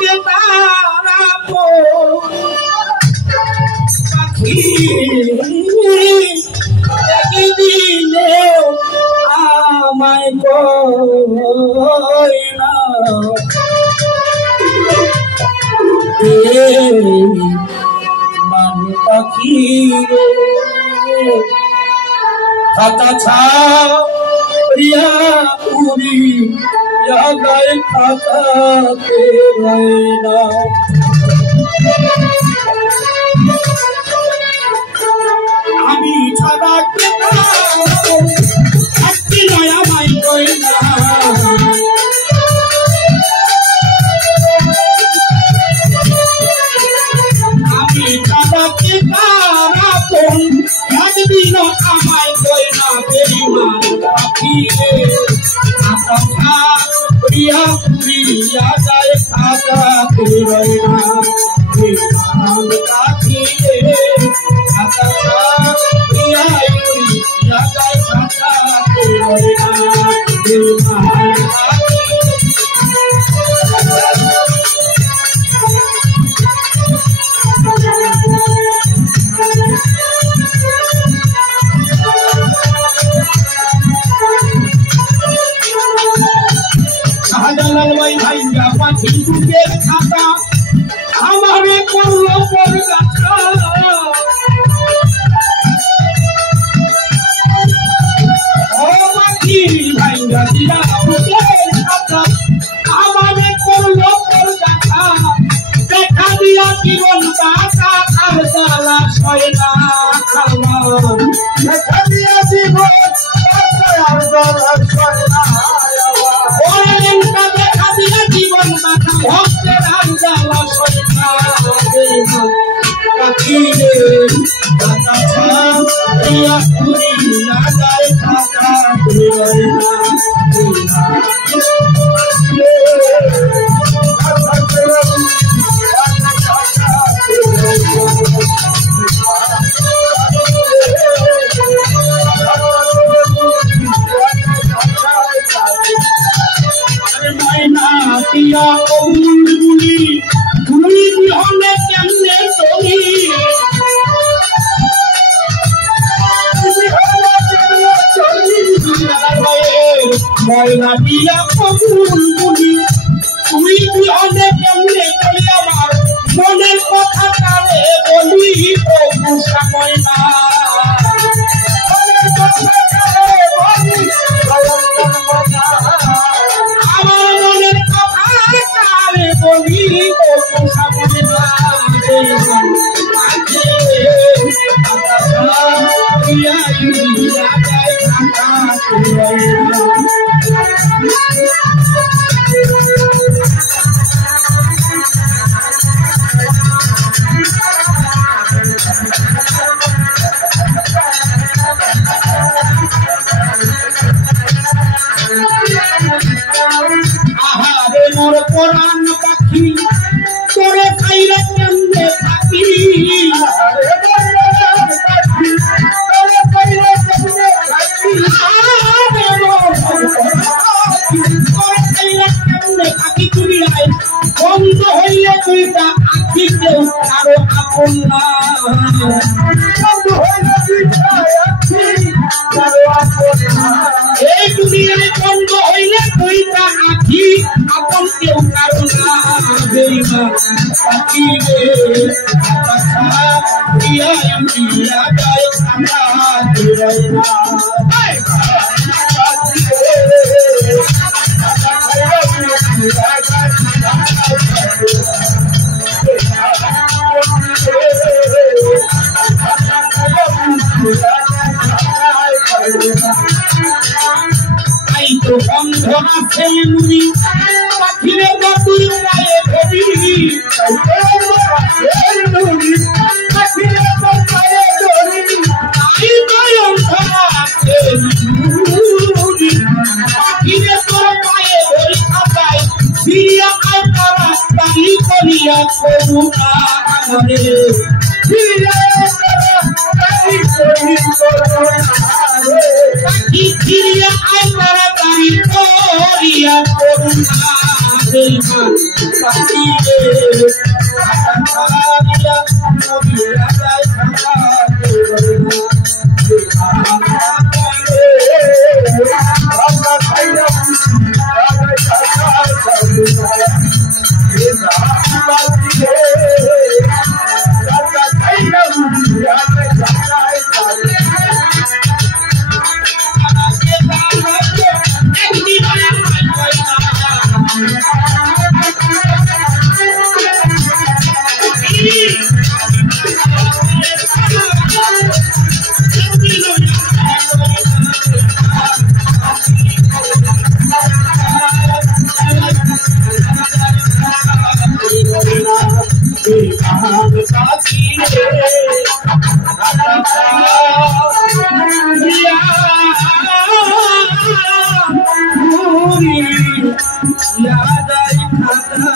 ডাকে তারা পাখি একদিনে আমায় কই না মান পাখি খাতা ছাড়িয়া উড়ি গায়ে খাতাতে না আমি ছাড়া একটি নয়া মাই কই না আমি ছাড়া কে তারা কোন একদিন আমায় কই না বেঈমান পাখি রে আশা ছাড়িয়া উড়িয়া গায়ে খাতাতে রয় না বেঈমান পাখি রে আশা ছাড়িয়া উড়িয়া গায়ে খাতাতে রয় না বেঈমান পাখি শাহজালাল ভাই পাখি বুকের খাতা আমারে করলো পরগাছা ও পাখি ভাইয়া দিয়া বুকের খাতা আমারে করলো পরগাছা দেখা দিয়া জীবন কাটা আর জ্বালা সয় না আমার দেখা দিয়া জীবন কাটা আর জ্বালা সয় না জীবন মাথা ভক্তের আঞ্জালা সরকার পাখি রে খাতা ছাড়িয়া উড়িয়া গায়ে খাতাতে রয় না দিয়া বুলবুলি তুই বিহনে কেমনে চলি ময়না দিয়া বুলবুলি তুই বিহনে কেমনে চলি আমার মনের কথা কারে বলি তবু সময় না মনের কথা কারে বলি আমার মনের কথা কারে বলি তবু সময় না আহারে মোর কোরআন পাখি তোরে খাইলে কেমনে থাকি আহারে মোর পাখি তোরে খাইলে কেমনে থাকি আহারে মোর পাখি তোরে খাইলে কেমনে থাকি দুনিয়ায় বন্ধ হইলে দুইটা আখি কেউ কারো আপন না বন্ধ হইলে দুইটা আখি কারো আপন না এই দুনিয়ায় বন্ধ হইলে দুইটা আখি আপন কেউ কারো না বেঈমান পাখি রে কথা দিয়া দিয়া গায় খাতাতে রয় না পাখি রে আই তো বন্ধ আছে নুরি পাখিরে তুই পায়ে ধরি নুরি পাখিরে পায়ে ধরি আই তো বন্ধ আছে নুরি পাখিরে তোর পায়ে ধরি খাতায় সিরিয়া আই তারা পানি করিয়া করুণা করে সিরিয়া তারা পানি করি করুণা পাখি ফিরিয়া আই তারা পানি করিয়া করুণা बेईमान साथी रे खाता खारिया मोदी राजा खाता याद आई खाता